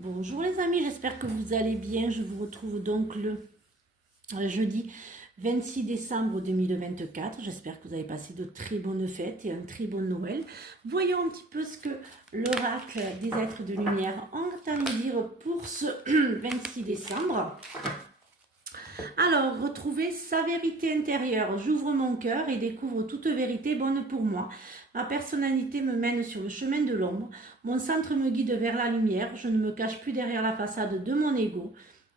Bonjour les amis, j'espère que vous allez bien. Je vous retrouve donc le jeudi 26 décembre 2024. J'espère que vous avez passé de très bonnes fêtes et un très bon Noël. Voyons un petit peu ce que l'oracle des êtres de lumière ont à nous dire pour ce 26 décembre. Alors, retrouver sa vérité intérieure. J'ouvre mon cœur et découvre toute vérité bonne pour moi. Ma personnalité me mène sur le chemin de l'ombre. Mon centre me guide vers la lumière. Je ne me cache plus derrière la façade de mon ego.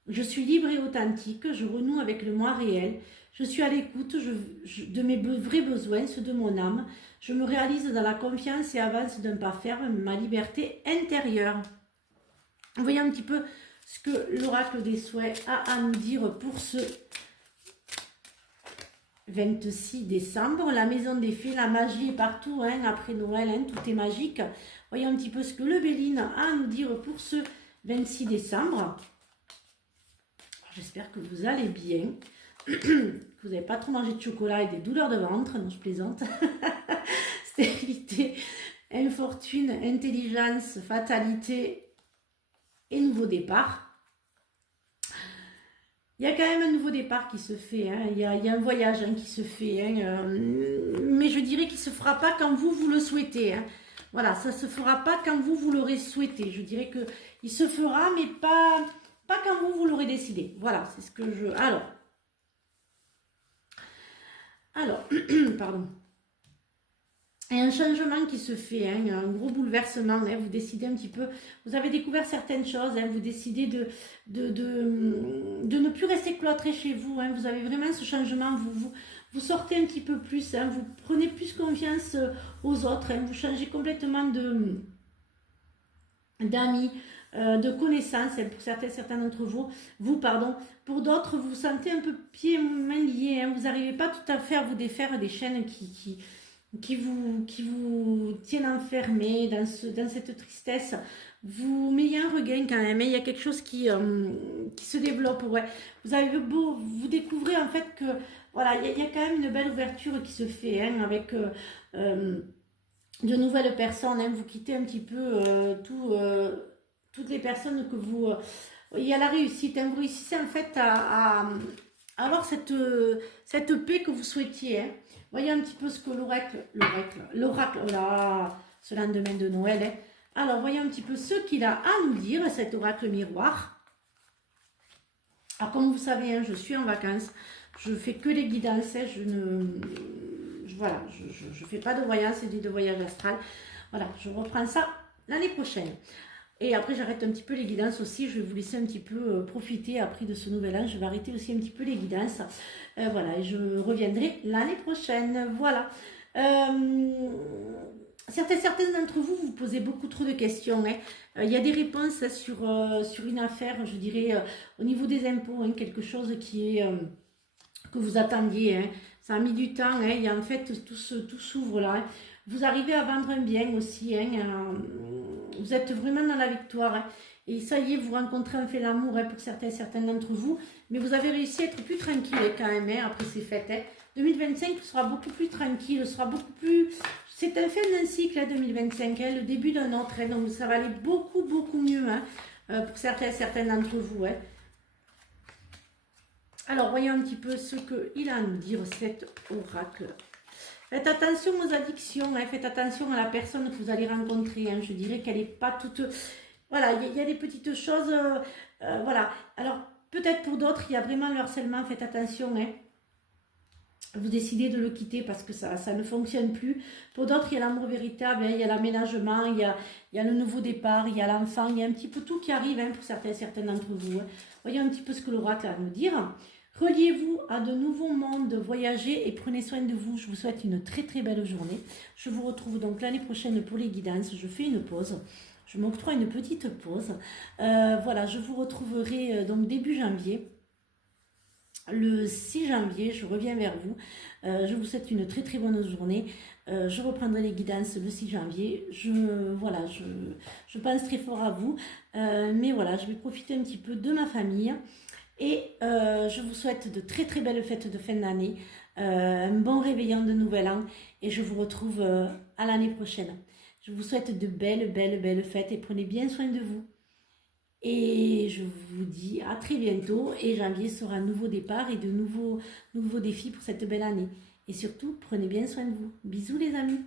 Je suis libre et authentique. Je renoue avec le moi réel. Je suis à l'écoute de mes vrais besoins, ceux de mon âme. Je me réalise dans la confiance et avance d'un pas ferme ma liberté intérieure. Vous voyez un petit peu ce que l'oracle des souhaits a à nous dire pour ce 26 décembre. La maison des fées, la magie est partout, hein, après Noël, hein, tout est magique. Voyons un petit peu ce que le Béline a à nous dire pour ce 26 décembre. J'espère que vous allez bien, que vous n'avez pas trop mangé de chocolat et des douleurs de ventre. Non, je plaisante. Stérilité, infortune, intelligence, fatalité et nouveau départ. Il y a quand même un nouveau départ qui se fait, hein. Il y a un voyage, hein, qui se fait, hein. Mais je dirais qu'il ne se fera pas quand vous le souhaitez, hein. Voilà, ça ne se fera pas quand vous l'aurez souhaité. Je dirais qu'il se fera, mais pas quand vous l'aurez décidé. Voilà, c'est ce que je... Alors, pardon. Il y a un changement qui se fait, hein, un gros bouleversement, hein, vous décidez un petit peu, vous avez découvert certaines choses, hein, vous décidez de ne plus rester cloîtré chez vous, hein, vous avez vraiment ce changement, vous sortez un petit peu plus, hein, vous prenez plus confiance aux autres, hein, vous changez complètement d'amis, de connaissances, hein, pour certains d'entre vous, pour d'autres, vous vous sentez un peu pieds mains liés, hein, vous n'arrivez pas tout à fait à vous défaire des chaînes qui vous tiennent enfermés dans cette tristesse. Mais il y a un regain quand même, hein. Il y a quelque chose qui se développe, ouais. Vous découvrez en fait que, voilà, il y a quand même une belle ouverture qui se fait, hein, avec de nouvelles personnes, hein. Vous quittez un petit peu toutes les personnes que vous... il y a la réussite, hein. Vous réussissez en fait à avoir cette paix que vous souhaitiez, hein. Voyez un petit peu ce que l'oracle, oh là, ce lendemain de Noël, hein. Alors, voyez un petit peu ce qu'il a à nous dire, cet oracle miroir. Alors, comme vous savez, hein, je suis en vacances, je fais que les guidances, hein, voilà, je fais pas de voyage, c'est de voyage astral. Voilà, je reprends ça l'année prochaine. Et après, j'arrête un petit peu les guidances aussi. Je vais vous laisser un petit peu profiter après de ce nouvel an. Je vais arrêter aussi un petit peu les guidances. Voilà, et je reviendrai l'année prochaine. Voilà. Certains d'entre vous, vous posez beaucoup trop de questions, hein. Il y a des réponses sur une affaire, je dirais, au niveau des impôts, hein, quelque chose qui est... que vous attendiez, hein. Ça a mis du temps, hein. Il y a en fait tout s'ouvre là, hein. Vous arrivez à vendre un bien aussi, hein. Vous êtes vraiment dans la victoire, hein. Et ça y est, vous rencontrez enfin l'amour, hein, pour certains d'entre vous, mais vous avez réussi à être plus tranquille, hein, quand même, hein, après ces fêtes, hein. 2025 sera beaucoup plus tranquille, sera beaucoup plus... C'est un fin d'un cycle, hein, 2025, hein, le début d'un autre, hein, donc ça va aller beaucoup mieux, hein, pour certains d'entre vous, hein. Alors, voyons un petit peu ce qu'il a à nous dire, cet oracle. Faites attention aux addictions, hein, faites attention à la personne que vous allez rencontrer, hein. Je dirais qu'elle n'est pas toute... Voilà, il y a des petites choses, voilà. Alors, peut-être pour d'autres, il y a vraiment le harcèlement, faites attention, hein. Vous décidez de le quitter parce que ça ne fonctionne plus. Pour d'autres, il y a l'amour véritable, hein, il y a l'aménagement, il y a le nouveau départ, il y a l'enfant, il y a un petit peu tout qui arrive, hein, pour certains d'entre vous, hein. Voyez un petit peu ce que l'oracle a à nous dire. Reliez-vous à de nouveaux mondes, voyagez et prenez soin de vous. Je vous souhaite une très belle journée. Je vous retrouve donc l'année prochaine pour les guidances. Je fais une pause. Je m'octroie une petite pause. Voilà, je vous retrouverai donc début janvier. Le 6 janvier, je reviens vers vous. Je vous souhaite une très bonne journée. Je reprendrai les guidances le 6 janvier. Voilà, je pense très fort à vous. Mais voilà, je vais profiter un petit peu de ma famille. Et je vous souhaite de très belles fêtes de fin d'année, un bon réveillon de nouvel an et je vous retrouve à l'année prochaine. Je vous souhaite de belles fêtes et prenez bien soin de vous. Et je vous dis à très bientôt. Et janvier sera un nouveau départ et de nouveaux défis pour cette belle année. Et surtout, prenez bien soin de vous. Bisous les amis.